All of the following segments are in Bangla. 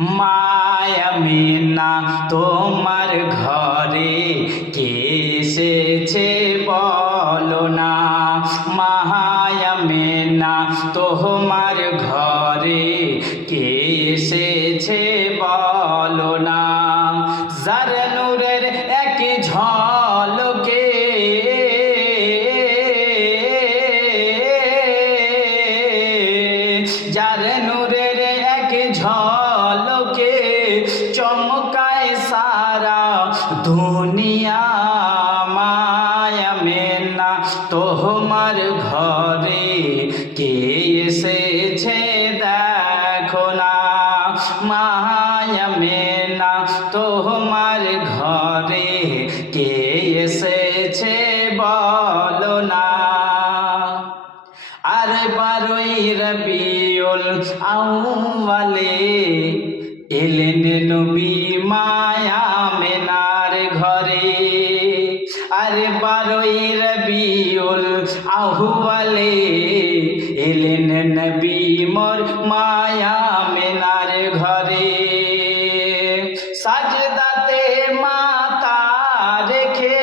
মায়া মিনা তোমার ঘরে কে এসেছে বলো না। মায়া মিনা তোমার ঘরে কে এসেছে বলো না। যার নূরের এক ঝলকে যার নূরের এক ঝলকে চমকায় সারা দুনিয়া। মায়া মিনা তোমার ঘরে কে এসেছে দেখো না। মায়া মিনা তোমার ঘরে কে এসেছে বলো না। আর 12ই রবিউল আউয়ালে এলেন নবী মায়া মিনার ঘরে। আর 12ই রবিউল আউয়ালে এলেন নবী মোর মায়া মিনার ঘরে। সাজদাতে মাথা রেখে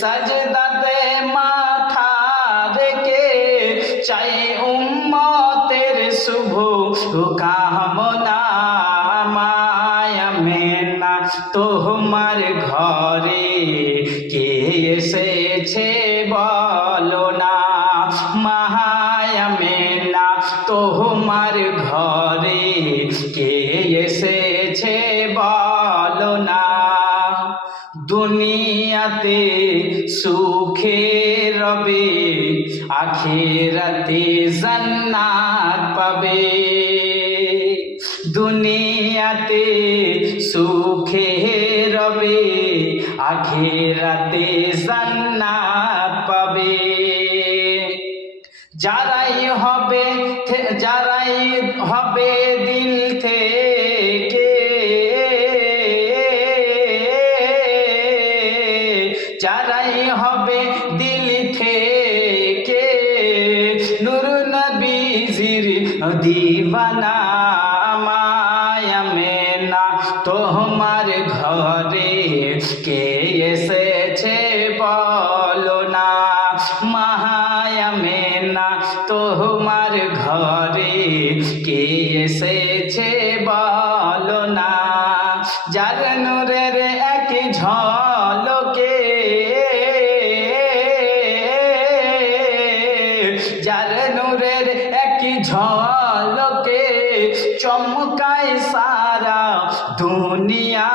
সাজদাতে মাথা রেখে চাই উম্মতের শুভ কামনা। মায়া মিনা তোমার ঘরে কে এসেছে বলো না। মায়া মিনা তোমার ঘরে কে এসেছে বলো না। দুনিয়াতে সুখে রবে আখিরাতে জান্নাত পাবে। দুনিয়াতে সুখে রবে আখিরাতে জান্নাত পাবে। যারাই হবে দিল থেকে যারাই হবে দিল থেকে নূর নবীজির দিওয়ানা। মায়া মিনা তোমার ঘরে কে এসেছে বলো না। মায়া মিনা তোমার ঘরে কে এসেছে বলো না। যার নূরের এক ঝলকে যার নূরের এক ঝলকে চমকায় সারা দুনিয়া।